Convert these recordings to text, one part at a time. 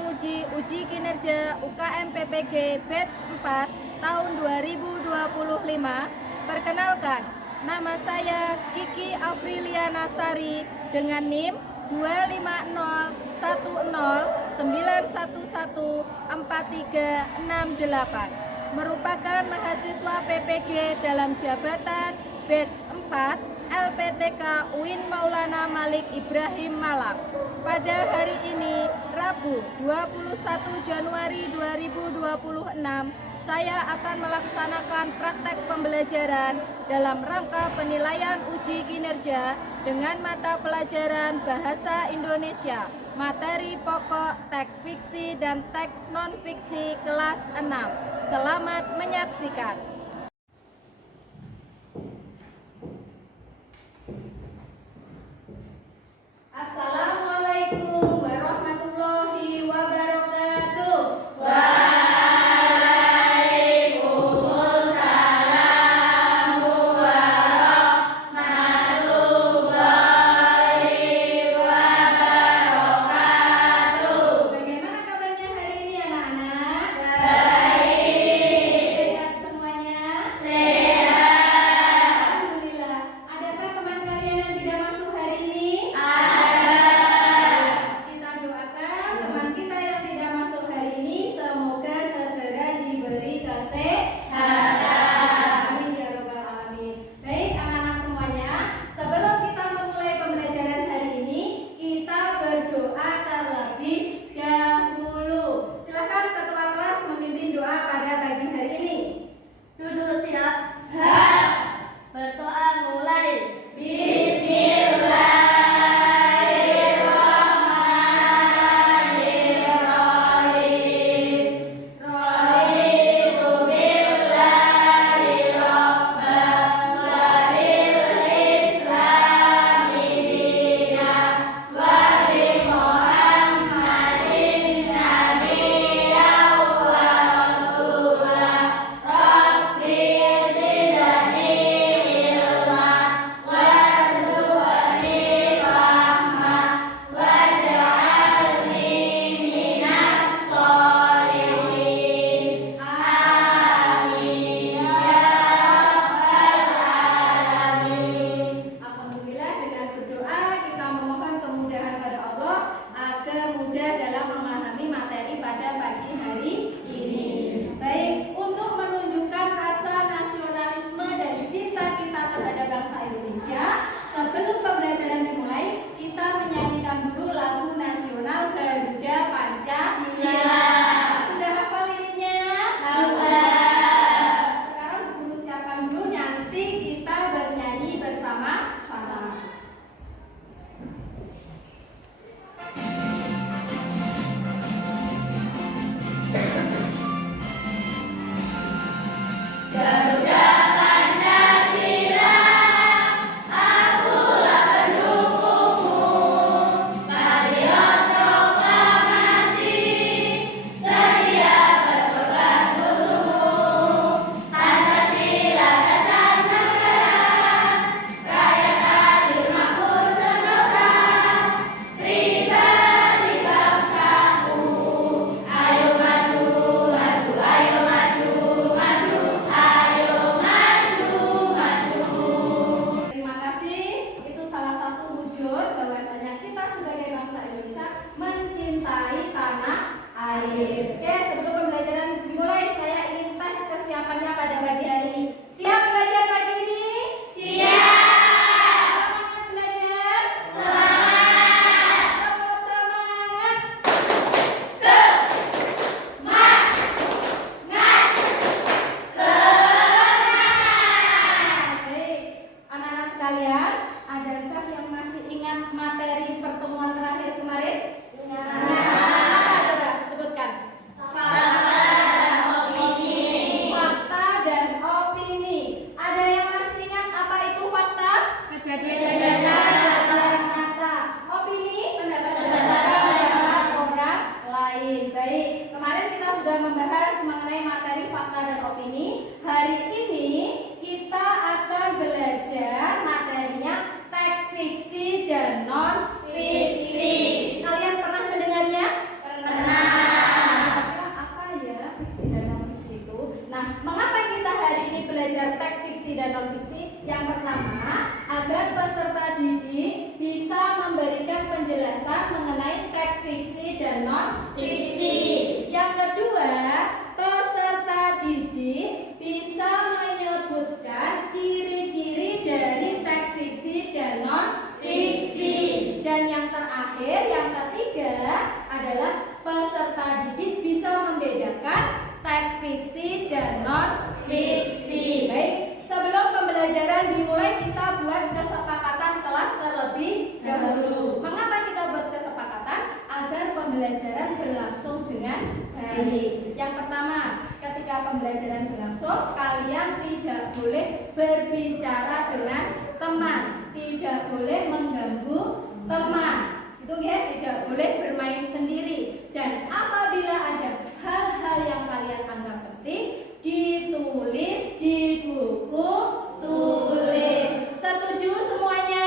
menguji uji kinerja UKM PPG batch 4 tahun 2025. Perkenalkan, nama saya Kiki Afriliana Sari dengan NIM 250911438, merupakan mahasiswa PPG dalam jabatan batch 4 LPTK UIN Maulana Malik Ibrahim Malang. Pada hari ini, Rabu 21 Januari 2026, saya akan melaksanakan praktek pembelajaran dalam rangka penilaian uji kinerja dengan mata pelajaran Bahasa Indonesia, materi pokok teks fiksi dan teks non-fiksi kelas 6. Selamat menyaksikan. Assalamualaikum warahmatullahi wabarakatuh. Waalaikumsalam warahmatullahi wabarakatuh. Bagaimana kabarnya hari ini anak-anak? Baik. Sehat semuanya? Sehat. Alhamdulillah. Adakah teman kalian yang tidak masuk hari ini? Kita doakan teman kita yang tidak masuk hari ini semoga segera diberi kesehatan. Amin ya rabbal alamin. Baik anak-anak semuanya, sebelum kita memulai pembelajaran hari ini, kita berdoa terlebih dahulu. Silakan ketua kelas memimpin doa pada pagi hari ini. Duduk siap. Berdoa mulai. Bismillahirrahmanirrahim. Raditu billahi rabban wa bil islami dinan wa bi Muhammadin nabiyyan wa rasulah. Rabbi zidni ilman warzuqni rahmah waj'alni minas sholihin. Amin ya rabbal alamin. Alhamdulillah, dengan berdoa kita memohon kemudahan pada Allah agar mudah dalam memahami materi pada pagi hari ini. Baik, untuk menunjukkan rasa nasionalisme dan cinta kita terhadap bangsa Indonesia, sebelum pembelajaran dimulai, kita menyanyikan dulu lagu nasional Garuda Pancasila. Sudah hafal liriknya? Sekarang guru siapkan dulu, nanti kita bernyanyi bersama-sama. Garuda Pancasila, akulah pendukungmu. Patriot proklamasi, sedia berkorban untukmu. Pancasila dasar negara, rakyat adil makmur sentosa, pribadi bangsaku. Ayo maju, maju, ayo maju, maju, ayo maju, maju. Terima kasih. Itu salah satu wujud bahwasanya kita sebagai bangsa Indonesia mencintai tanah air. Oke, sebelum pembelajaran dimulai, saya ingin tes kesiapannya pada pagi hari ini. Siap belajar pagi ini? Siap. Semangat belajar? Semangat. Tepuk semangat. Semangat. Semangat. Baik, anak-anak sekalian, adakah yang masih ingat materi pertemuan terakhir kemarin? Apa coba sebutkan? Fakta dan opini. Fakta dan opini. Ada yang masih ingat apa itu fakta? Kejadian Yang nyata. Opini? Pendapat orang lain. Baik, kemarin kita sudah membahas mengenai materi fakta dan opini. Hari ini kita akan belajar materinya teks fiksi dan non fiksi. Kalian pernah mendengarnya? Pernah. peserta didik bisa membedakan teks fiksi dan non fiksi. Baik, sebelum pembelajaran dimulai kita buat kesepakatan kelas terlebih dahulu. Mengapa kita buat kesepakatan? Agar pembelajaran berlangsung dengan baik. Yang pertama, ketika pembelajaran berlangsung, kalian tidak boleh berbicara dengan teman, tidak boleh mengganggu teman. Itu ya, tidak boleh bermain sendiri. Dan apabila ada hal-hal yang kalian anggap penting, ditulis di buku tulis. Setuju semuanya?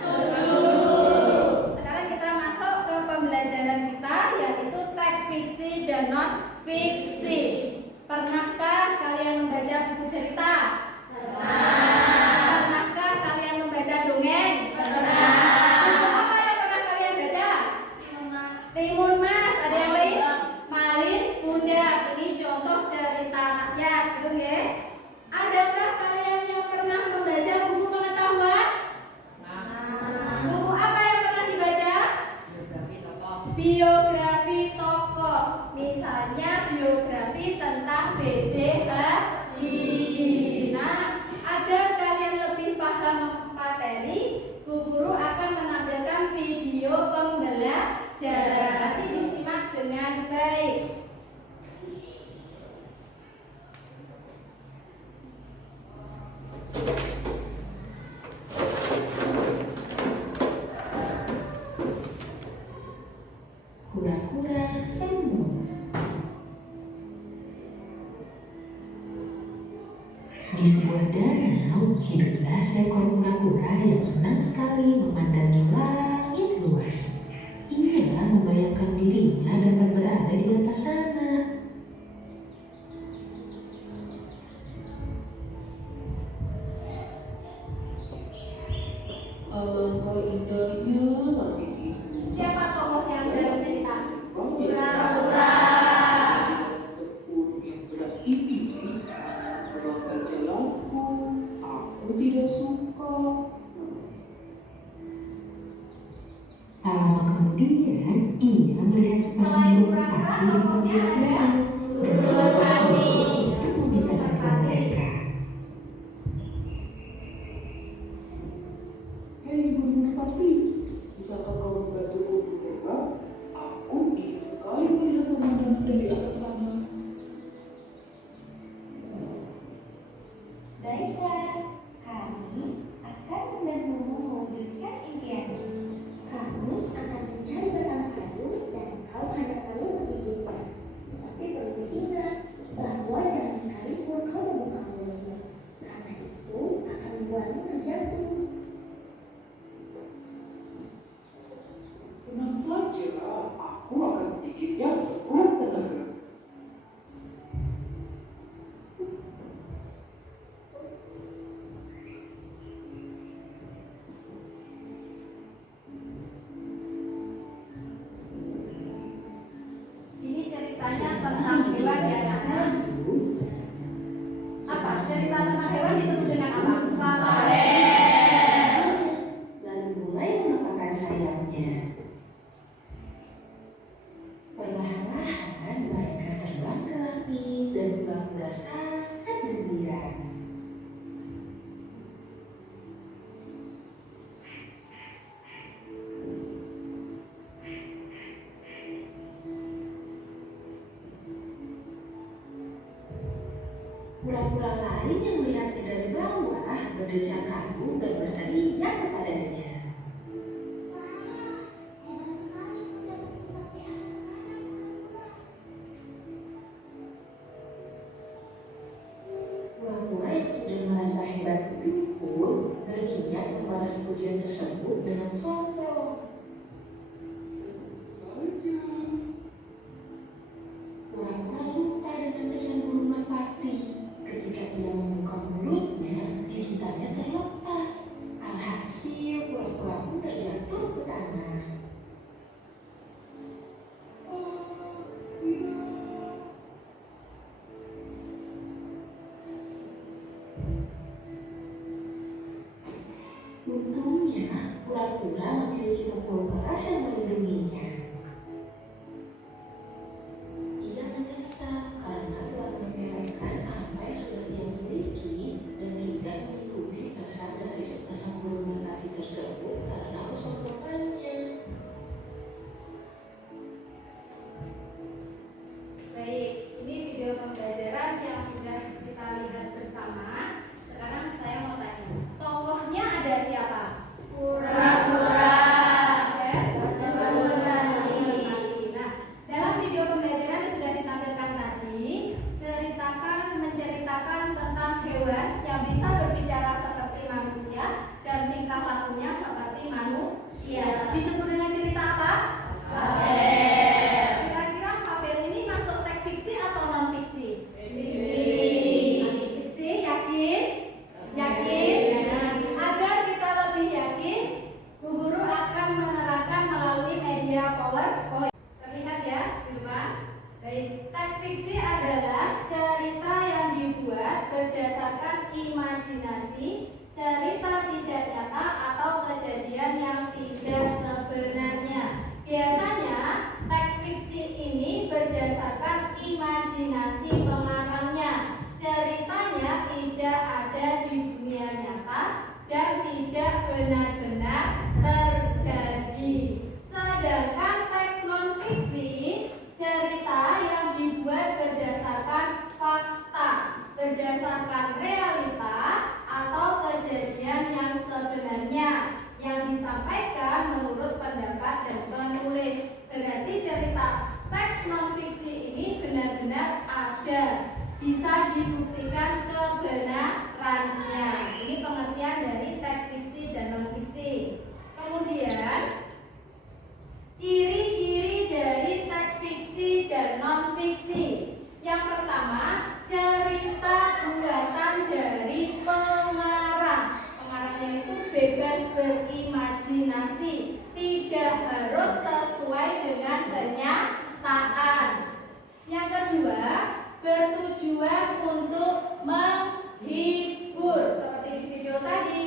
Setuju. Sekarang kita masuk ke pembelajaran kita, yaitu teks fiksi dan non fiksi. Pernahkah kalian membaca buku cerita? Pernah. Pernahkah kalian membaca dongeng? Pernah. Buku apa yang pernah kalian baca? Timun Mas. Ada yang lain? Malin Kundang. Ini contoh cerita rakyat, gitu ya. Adakah kalian yang pernah membaca buku pengetahuan? Buku apa yang pernah dibaca? Biografi tokoh. Misalnya biografi tentang B.J. Habibie. Nah, agar kalian lebih paham materi, Bu Guru akan menampilkan video pembelajaran. Nanti disimak dengan baik. Kura-kura sembung. Di sebuah danau hiduplah seekor kura-kura yang senang sekali memandangi langit luas. Ia membayangkan dirinya dapat berada di atas sana. Alangkah indahnya langit itu. Siapa tokoh yang dalam cerita? Kura-kura. Terpuruk yang berat ini melambat jalanku. Aku tidak suka. Tak lama kemudian, ia melihat sepasang burung merpati yang bergerak dan berlari untuk meminta bantuan mereka. Hei burung merpati, bisakah kau membantuku untuk terbang? Aku ingin sekali melihat pemandangan dari atas sana. Baiklah, kami akan membantumu mewujudkan impianmu. Kami akan mencari batang kayu dan kau hanya perlu menggigitnya. Tetapi perlu diingat bahwa jangan sekalipun kau membuka mulutmu, karena itu akan membuatmu terjatuh. Tenang saja, aku akan menggigitnya sekuat tenaga. Ini ceritanya tentang hewan ya, anak-anak. Apa? Cerita tentang hewan disebut dengan apa? Lalu mulai mengepakkan sayapnya. Perlahan-lahan mereka terbang ke langit dan kura-kura sangat gembira. Kura-kura lain yang melihatnya dari bawah berdecak kagum dan berteriak kepadanya. Hebat sekali kau dapat terbang di atas sana, kura-kura. Kura-kura yang sudah merasa hebat itu pun berniat membalas pujian tersebut dengan sombong. Tentu saja. Kura-kura lupa dengan pesan burung merpati. Ketika ia membuka mulutnya, gigitannya terlepas. Alhasil, kura-kura pun terjatuh ke tanah. Tidak. Untungnya, kura-kura memiliki tempur keras yang melindunginya. Baik, teks fiksi adalah cerita yang dibuat berdasarkan imajinasi, cerita tidak nyata atau kejadian yang tidak sebenarnya. Biasanya teks fiksi ini berdasarkan imajinasi pengarangnya. Ceritanya tidak ada di dunia nyata dan tidak benar-benar terjadi. Sedangkan teks non-fiksi, cerita yang dibuat berdasarkan fakta, berdasarkan realita atau kejadian yang sebenarnya yang disampaikan menurut pendapat dan penulis. Berarti cerita teks non-fiksi ini benar-benar ada, bisa dibuktikan kebenarannya. Ini pengertian dari teks fiksi dan non-fiksi. Kemudian ciri-ciri dari teks fiksi dan non-fiksi. Yang pertama, cerita buatan dari pengarang. Pengarangnya itu bebas berimajinasi, tidak harus sesuai dengan kenyataan. Yang kedua, bertujuan untuk menghibur. Seperti di video tadi,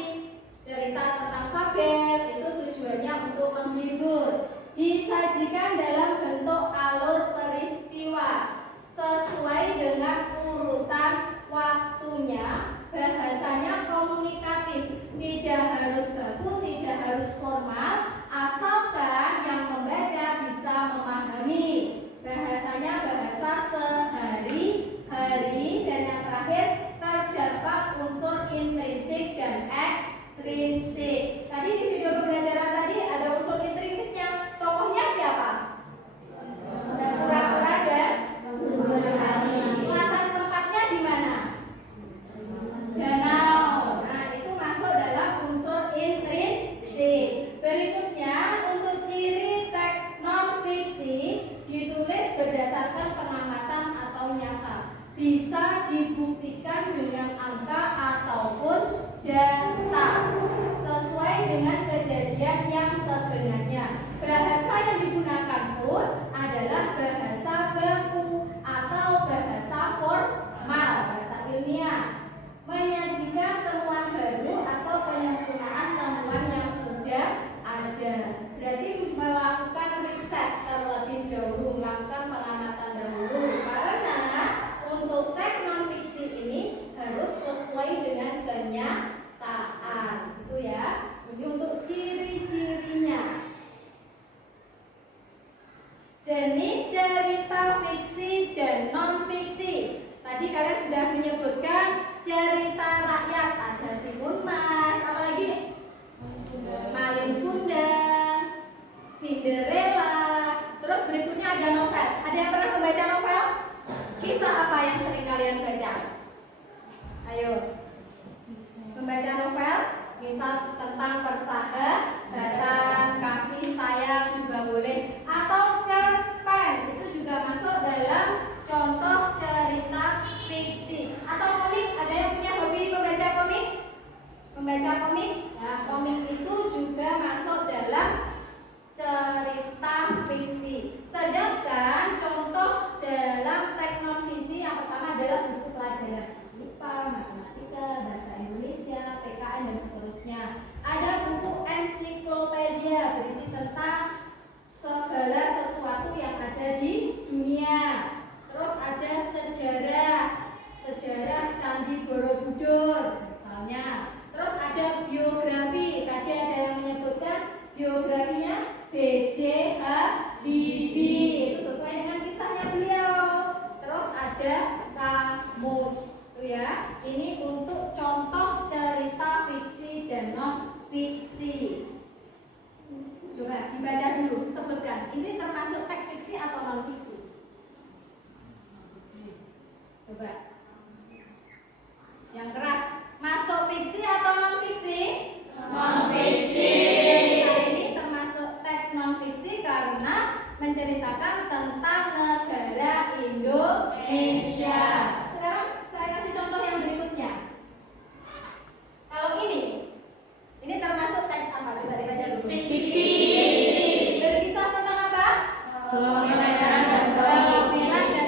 cerita tentang fabel itu tujuannya untuk menghibur. Disajikan dalam bentuk alur peristiwa sesuai dengan urutan waktunya. Bahasanya komunikatif, tidak harus baku, tidak harus formal, asalkan yang membaca bisa memahami. Bahasanya bahasa sehari-hari. Dan yang terakhir, terdapat unsur intrinsik dan ekstrinsik. Tadi di video pembelajaran tadi ada unsur intrinsiknya. Tokohnya siapa? Pura-pura dan latar tempatnya di mana? Danau. Nah, itu masuk dalam unsur intrinsik. Berikutnya, untuk ciri teks non-fiksi, ditulis berdasarkan pengamatan atau nyata. Bisa dibuktikan dengan angka ataupun data sesuai dengan kejadian yang sebenarnya. Bahasa yang digunakan pun adalah bahasa baku atau bahasa formal, bahasa ilmiah. Menyajikan temuan baru atau penyempurnaan temuan yang sudah ada. Berarti melakukan riset terlebih dahulu, melakukan pengamatan dahulu. Karena untuk teks non-fiksi ini harus sesuai dengan kenyataan. Itu ya. Jadi untuk ciri-cirinya. Jenis cerita fiksi dan non-fiksi. Tadi kalian sudah menyebutkan cerita rakyat, ada Timun Mas, apalagi? Malin Kundang, Cinderella. Terus berikutnya ada novel. Ada yang pernah membaca novel? Kisah apa yang sering kalian baca? Ayo. Membaca novel, misal tentang persahabatan, kasih sayang juga boleh, atau cerpen, itu juga masuk dalam contoh cerita fiksi. Atau komik, ada yang punya hobi membaca komik? Membaca komik? Nah, komik itu juga masuk dalam cerita fiksi. Sedangkan contoh dalam teks non-fiksi yang pertama adalah buku pelajaran IPA, matematika, bahasa Indonesia, PKN dan seterusnya. Ada buku ensiklopedia berisi tentang segala sesuatu yang ada di dunia. Terus ada sejarah Candi Borobudur misalnya. Terus ada biografi. Tadi ada yang menyebutkan biografinya B.J. Habibie. Itu sesuai dengan kisahnya beliau. Terus ada kamus, itu ya. Ini untuk contoh cerita fiksi dan non-fiksi. Coba dibaca dulu, sebutkan. Ini termasuk teks fiksi atau non-fiksi? Coba. Yang keras. Masuk fiksi atau non-fiksi? Non-fiksi. Nah, ini termasuk teks non-fiksi karena menceritakan tentang negara Indonesia. Sekarang saya kasih contoh yang berikutnya. Kalau ini termasuk teks apa? Coba dibaca dulu. Fiksi. Berkisah tentang apa? Bawang merah dan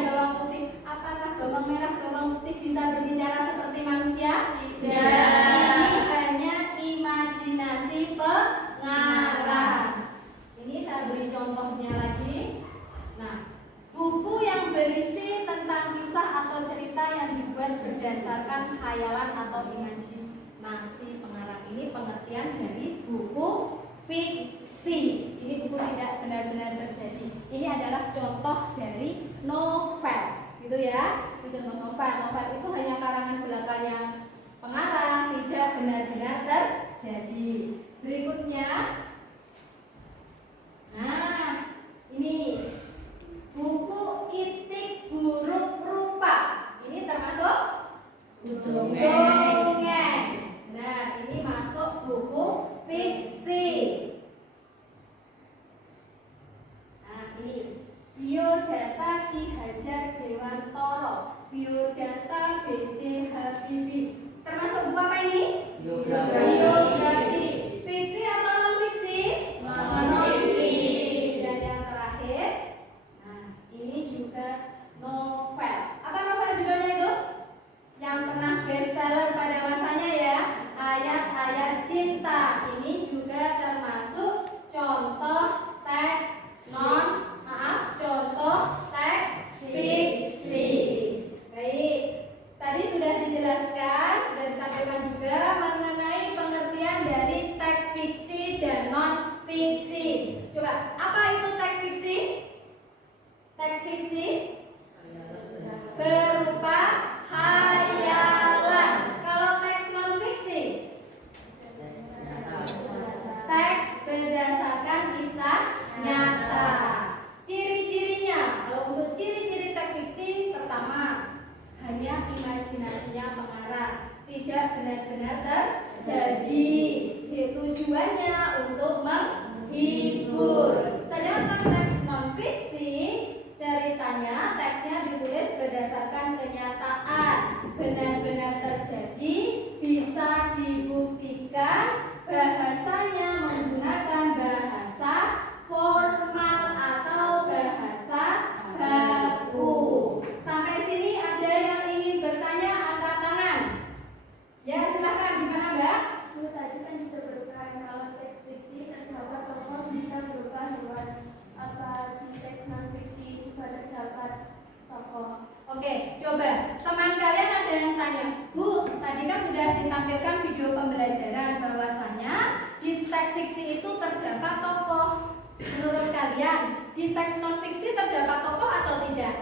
atau cerita yang dibuat berdasarkan khayalan atau imajinasi pengarang. Ini pengertian dari buku fiksi. Ini buku tidak benar-benar terjadi. Ini adalah contoh dari novel, gitu ya. Ini contoh novel. Novel itu hanya karangan belakangnya pengarang, tidak benar-benar terjadi. Berikutnya, nah ini buku Itik Buruk Rupa. Ini termasuk dongeng. Nah, ini masuk buku fiksi. Nah, ini biodata Ki Hajar Dewantoro, biodata B.J. Habibie. Termasuk buku apa ini? Biografi. Fiksi atau non fiksi? Non fiksi. Dan yang terakhir, nah ini juga novel. Apa novel judulnya itu? Yang pernah bestseller pada masanya ya, Ayat-Ayat Cinta. Ini juga termasuk contoh teks contoh teks fiksi. Baik, tadi sudah dijelaskan, sudah ditampilkan juga mengenai pengertian dari teks fiksi dan non fiksi. Coba, apa itu teks fiksi? Teks fiksi berupa hayalan. Kalau teks non fiksi, teks berdasarkan kisah nyata. Ciri-cirinya, kalau untuk ciri-ciri teks fiksi, pertama, hanya imajinasinya pengarang, tidak benar-benar terjadi. Tujuannya untuk menghibur. Sedangkan teks non fiksi, ceritanya, teksnya ditulis berdasarkan kenyataan, benar-benar terjadi, bisa dibuktikan, bahasanya menggunakan bahasa formal atau bahasa baku. Sampai sini ada yang ingin bertanya, angkat tangan. Ya, silakan. Gimana, Mbak? Bu, tadi kan disebutkan kalau teks fiksi terdapat tokoh bisa berupa hewan. Apa di teks non fiksi juga terdapat tokoh? Oke, coba teman kalian ada yang tanya, Bu, tadi kan sudah ditampilkan video pembelajaran bahwasanya di teks fiksi itu terdapat tokoh. Menurut kalian, di teks non fiksi terdapat tokoh atau tidak?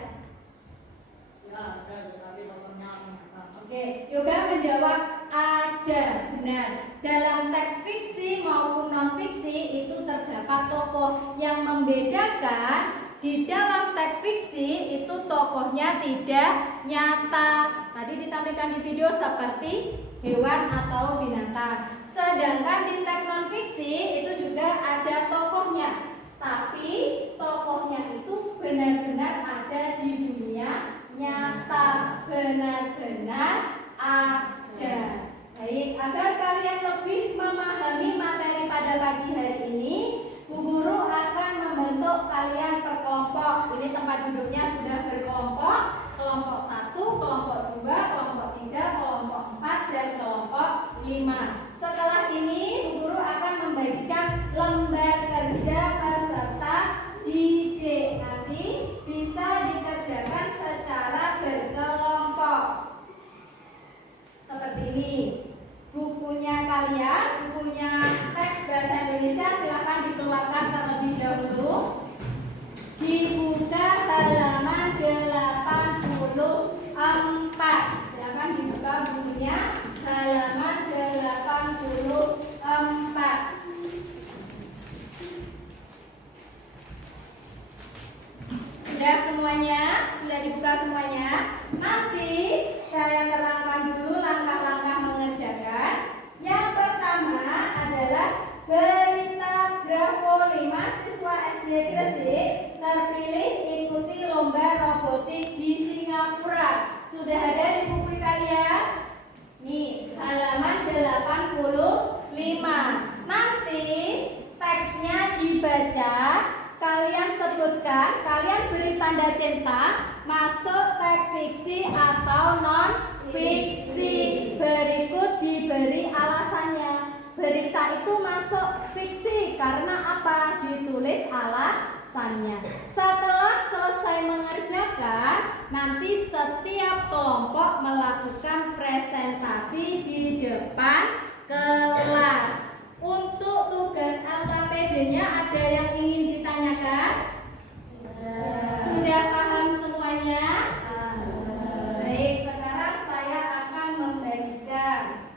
Oke, Yoga menjawab ada, benar. Dalam teks fiksi maupun non fiksi itu terdapat tokoh. Yang membedakan, di dalam teks fiksi itu tokohnya tidak nyata. Tadi ditampilkan di video seperti hewan atau binatang. Sedangkan di teks non fiksi itu juga ada tokohnya, tapi tokohnya itu benar-benar ada di dunia nyata, benar-benar ada. Baik, agar kalian lebih memahami materi pada pagi hari ini, Bu Guru akan membentuk kalian per kelompok. Ini tempat duduknya sudah berkelompok, kelompok 1, kelompok 2, kelompok 3, kelompok 4, dan kelompok 5. Setelah ini, Bu Guru akan membagikan lembar kerja peserta didik. Nanti bisa dikerjakan secara berkelompok. Seperti ini. Bukunya kalian, bukunya teks bahasa Indonesia silahkan dikeluarkan terlebih dahulu. Dibuka halaman 84. Silahkan dibuka bukunya halaman 84. Sudah semuanya? Sudah dibuka semuanya? Nanti saya terangkan dulu langkah-langkah mengerjakan. Yang pertama adalah berita Bravo 5 siswa SD Gresik terpilih ikuti lomba robotik di Singapura. Sudah ada di buku kalian? Nih, halaman 85. Nanti teksnya dibaca, kalian sebutkan, kalian beri tanda centang masuk teks fiksi atau non fiksi. Berikut diberi alasannya. Berita itu masuk fiksi karena apa? Ditulis alasannya. Setelah selesai mengerjakan, nanti setiap kelompok melakukan presentasi di depan kelas. Untuk tugas LKPD-nya ada yang ingin ditanyakan? Sudah paham semuanya? Baik, sekarang saya akan membagikan.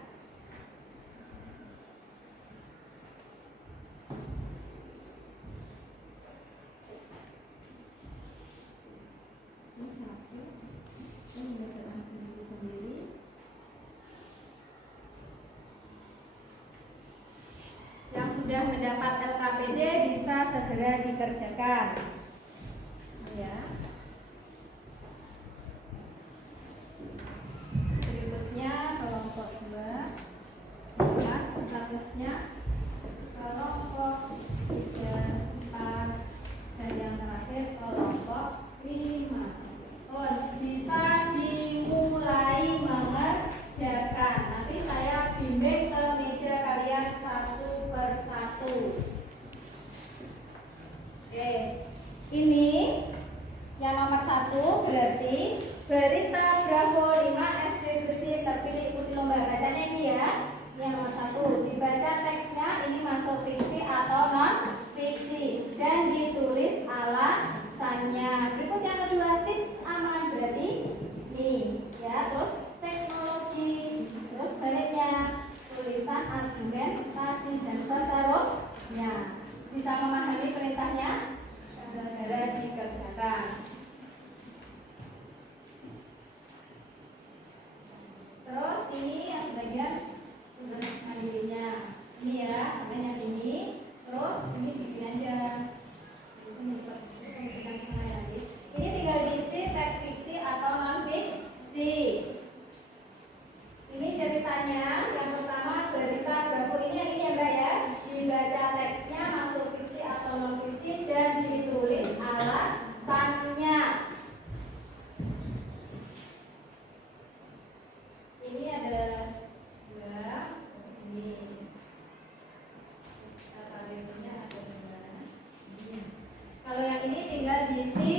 Ini satu, ini membacakan sendiri-sendiri. Yang sudah mendapat LKPD bisa segera dikerjakan. Ya. Berikutnya kelompok 2. Jelas statusnya. Kelompok 3, 4, dan yang terakhir kelompok 5. Bisa dimulai mengerjakan. Nanti saya bimbing ke meja kalian satu persatu. Oke, ini yang nomor 1 berarti berita Bravo 5 SD Gresik terpilih ikuti lomba. Bacanya ini ya. Yang nomor 1 dibaca teksnya, ini masuk fiksi atau non fiksi dan ditulis alasannya. Berikut yang kedua, tips aman, berarti ini ya. Terus teknologi, terus baliknya tulisan argumentasi dan seterusnya. Bisa memahami perintahnya? Segera dikerjakan. Terus ini yang sebagian tugas mandirinya. Ini ya, namanya ini. Terus ini bikin aja. Ini tinggal diisi teks fiksi atau non fiksi. Ini ceritanya. Yang pertama berita Bravo ini ya Mbak ya. Dibaca teksnya masuk fiksi atau non fiksi dan ditulis alasannya. Ini ada dua. Ini kata bedanya ada dua. Kalau yang ini tinggal diisi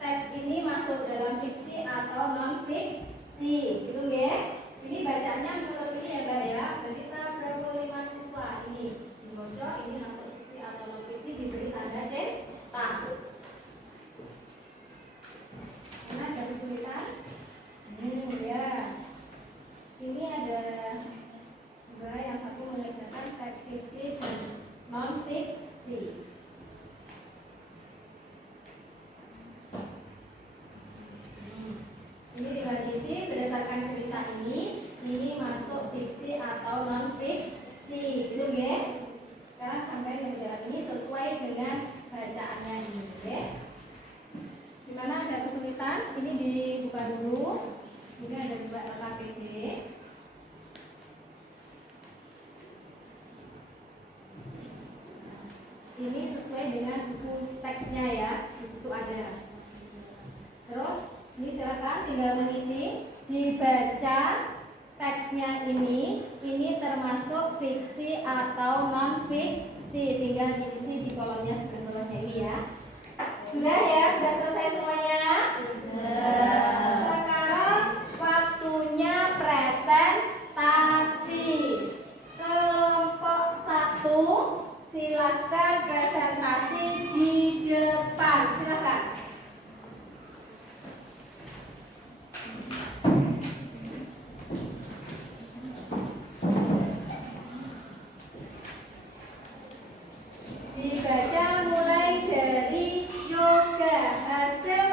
teks ini masuk dalam fiksi atau non fiksi, gitu ya. Ini bacaannya menurut ini ya Mbak ya. Berita Bravo 5 siswa ini dibocor, ini masuk fiksi atau non fiksi, diberi tanda cetak. Karena ada kesulitan. Ya. Ini ada dua, yang satu mengerjakan teks fiksi dan non fiksi. Ini tinggal diisi berdasarkan cerita ini masuk fiksi atau non fiksi, gitu ya. Sekarang sampai yang jalan ini sesuai dengan bacaannya ini, ya. Dimana ada kesulitan, ini dibuka dulu. Ini ada dua LKPD. Ini sesuai dengan buku teksnya ya, di situ ada. Terus ini silakan tinggal mengisi, dibaca teksnya ini termasuk fiksi atau non fiksi, tinggal diisi di kolomnya sebelumnya ini ya. Sudah ya, sudah selesai semuanya? Sudah. Sekarang waktunya presentasi. Kelompok 1 silakan presentasi di depan, silakan. Dibaca mulai dari yoga hasil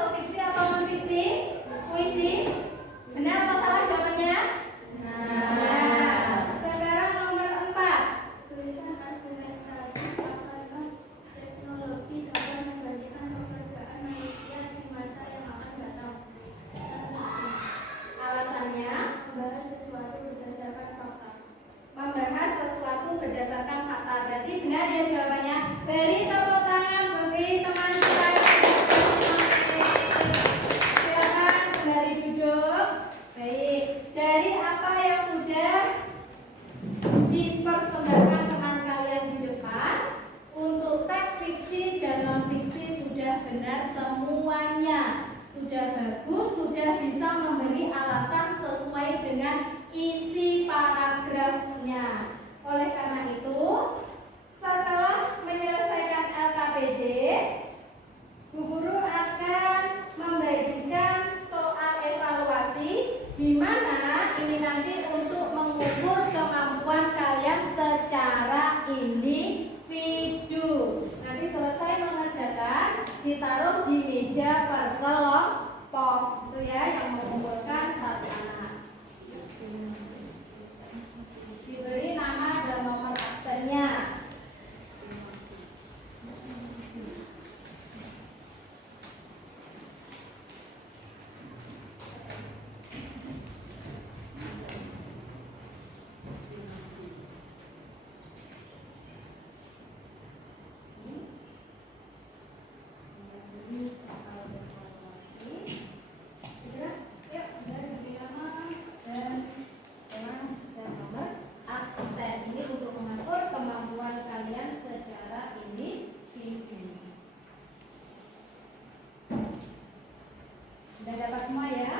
masuk fiksi atau non fiksi? Puisi. Benar atau salah jawabannya? Nah, sekarang nomor 4. Tulisan argumentatif apakah teknologi dapat menggantikan pekerjaan manusia di masa yang akan datang? Alasannya Membahas sesuatu berdasarkan fakta. membahas sesuatu berdasarkan fakta. Berarti benar ya jawabannya. Beri tepuk tangan bagi teman kita. Silakan kembali duduk. Baik, dari apa yang sudah dipersembahkan teman kalian di depan, untuk teks fiksi dan non fiksi sudah benar semuanya. Sudah bagus, sudah bisa memberi alasan sesuai dengan isi paragrafnya. Oleh karena itu, setelah menyelesaikan LKPD, Bu Guru akan membagikan soal evaluasi di mana ini nanti untuk mengukur kemampuan kalian secara individu. Nanti selesai mengerjakan, ditaruh di meja perkelompok. Itu ya yang mengumpulkan satu anak. Diberi nama dan nomor absennya. Sudah dapat semua ya?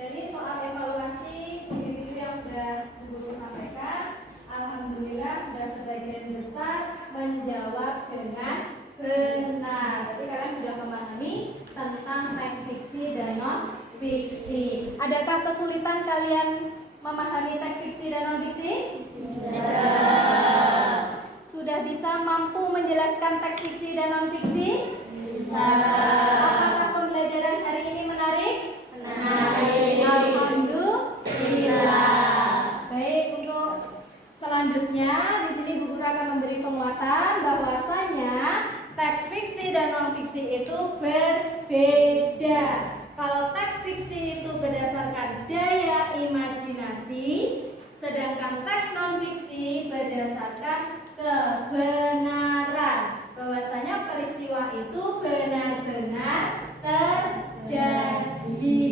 Dari soal evaluasi individu yang sudah Guru sampaikan, alhamdulillah sudah sebagian besar menjawab dengan benar. Berarti kalian sudah memahami tentang teks fiksi dan non fiksi. Adakah kesulitan kalian memahami teks fiksi dan non fiksi? Tidak. Sudah bisa mampu menjelaskan teks fiksi dan non fiksi? Bisa. Apakah pembelajaran hari ini menarik? Alhamdulillah. Baik, untuk selanjutnya di sini Bu Guru akan memberi penguatan bahwasanya teks fiksi dan non fiksi itu berbeda. Kalau teks fiksi itu berdasarkan Sedangkan teks non-fiksi berdasarkan kebenaran, bahwasanya peristiwa itu benar-benar terjadi.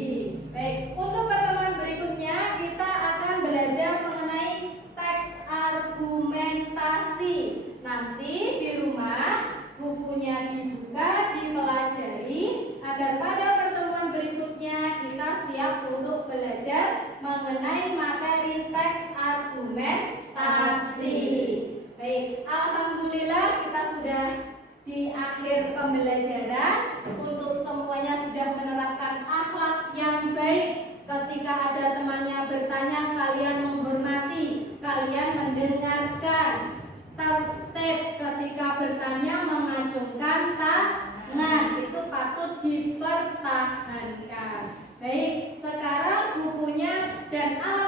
Baik, untuk pertemuan berikutnya kita akan belajar mengenai teks argumentasi. Nanti di rumah bukunya dibuka, dipelajari agar pada pertemuan berikutnya kita siap untuk belajar mengenai materi teks argumentasi. Baik, alhamdulillah kita sudah di akhir pembelajaran. Untuk semuanya sudah menerapkan akhlak yang baik. Ketika ada temannya bertanya, kalian menghormati, kalian mendengarkan. Tertib ketika bertanya, mengacungkan tangan, itu patut dipertahankan. Baik, sekarang bukunya dan alat